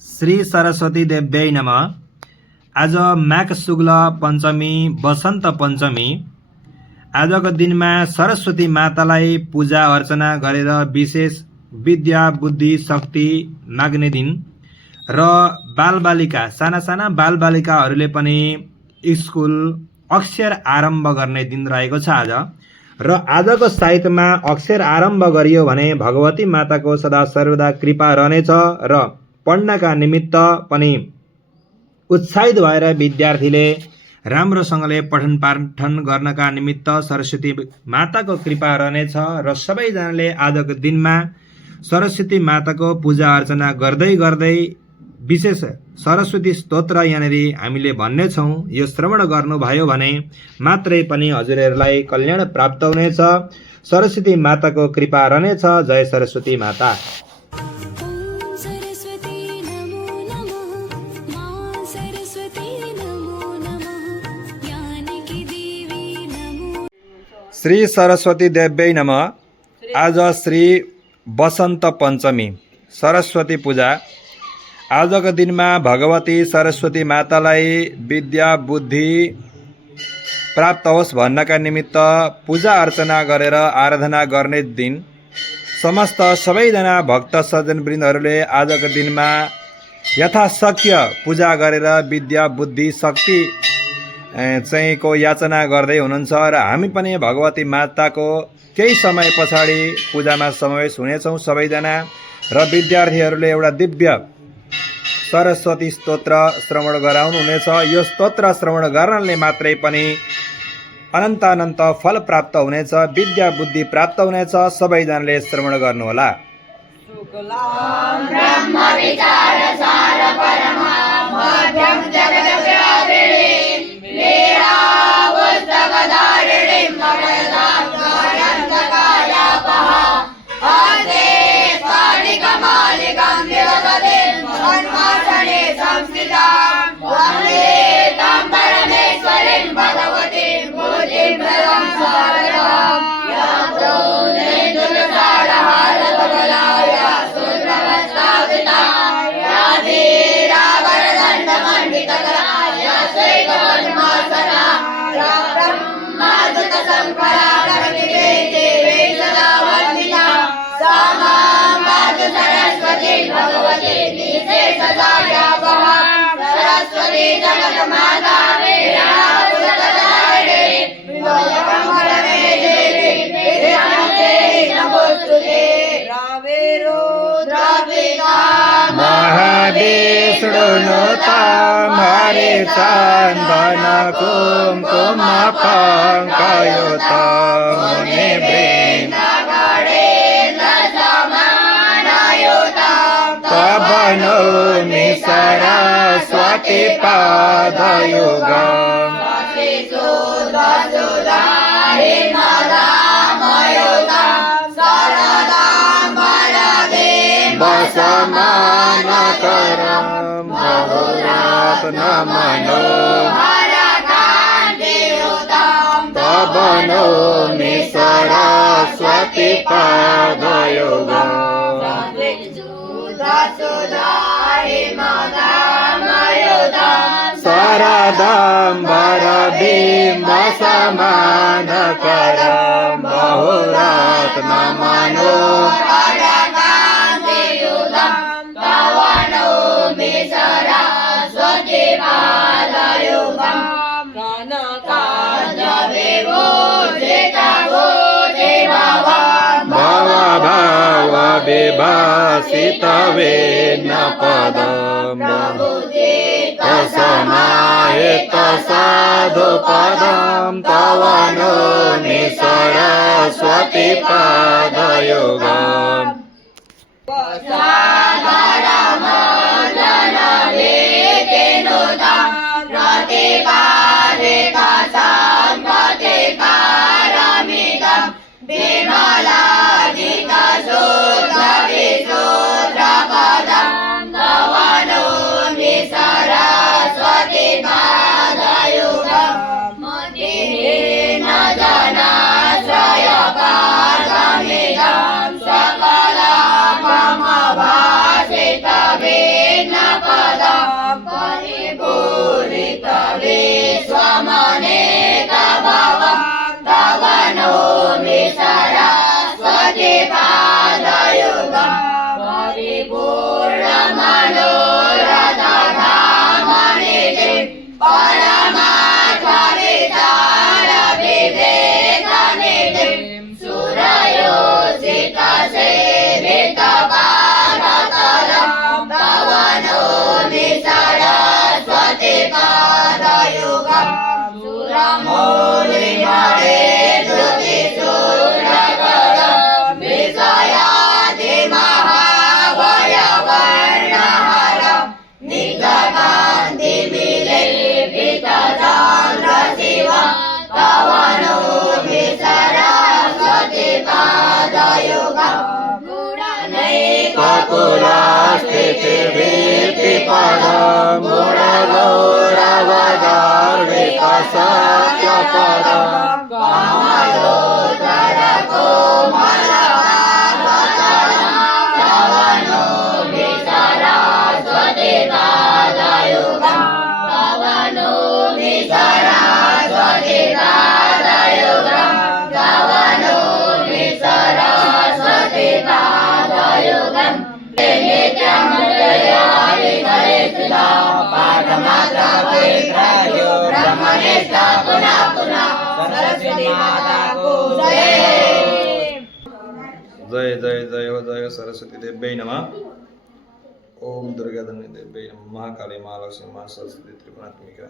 श्री सरस्वती देव्यै नमः। आज माघ शुक्ल पञ्चमी वसन्त पञ्चमी। आजको दिनमा सरस्वती मातालाई पूजा अर्चना गरेर विशेष विद्या बुद्धि शक्ति माग्ने दिन र बालबालिका साना बालबालिकाहरूले पनि स्कुल अक्षर आरम्भ गर्ने दिन रहेको छ आज। र आजको साहित्यमा अक्षर आरम्भ गरियो भने भगवती माताको सदा सर्वदा कृपा रहनेछ र पढ्नका निमित्त पनि उत्साहित भएर विद्यार्थीले राम्रोसँगले पठन पाठन गर्नका निमित्त सरस्वती माताको कृपा रहनेछ र सबैजनाले आजको दिनमा सरस्वती माताको पूजा अर्चना गर्दै गर्दै विशेष सरस्वती स्तोत्र यहाँनिर हामीले भन्ने छौँ। यो श्रवण गर्नुभयो भने मात्रै पनि हजुरहरूलाई कल्याण प्राप्त हुनेछ। सरस्वती माताको कृपा रहनेछ। जय सरस्वती माता। श्री सरस्वती देव्यै नमः। आज श्री वसन्त पञ्चमी सरस्वती पूजा। आजको दिनमा भगवती सरस्वती मातालाई विद्या बुद्धि प्राप्त होस् भन्नका निमित्त पूजा अर्चना गरेर आराधना गर्ने दिन। समस्त सबैजना भक्त सज्जनवृन्दहरूले आजको दिनमा यथाशक्य पूजा गरेर विद्या बुद्धि शक्ति चाहिँ को याचना गर्दै हुनुहुन्छ र हामी पनि भगवती माताको केही समय पछाडि पूजामा समावेश हुनेछौँ सबैजना। र विद्यार्थीहरूले एउटा दिव्य सरस्वती स्तोत्र श्रवण गराउनु हुनेछ। यो स्तोत्र श्रवण गर्नाले मात्रै पनि अनन्त फल प्राप्त हुनेछ, विद्या बुद्धि प्राप्त हुनेछ। सबैजनाले श्रवण गर्नुहोला। महाविष्णुनुतां हरिचन्दनकुङ्कुमपङ्कयुतं तव नौमि सरस्वती पादयुगम्। वसमानकरं बहुरात नमनो तव नौमि सरस्वती पादयुगम्। शरदम्बरबिम्बसमानकरं बहुरात नमनो विभासितवेन पदं समाहित साधुपदं तव नौमि सरस्वती पादयुगम्। सकल मम भार जय जय जय हो जय सरस्वती देव्यै नमः। ओम दुर्गा देव्यै नमः। महाकाली महालक्ष्मी महासरस्वती त्रिपुरात्मिका।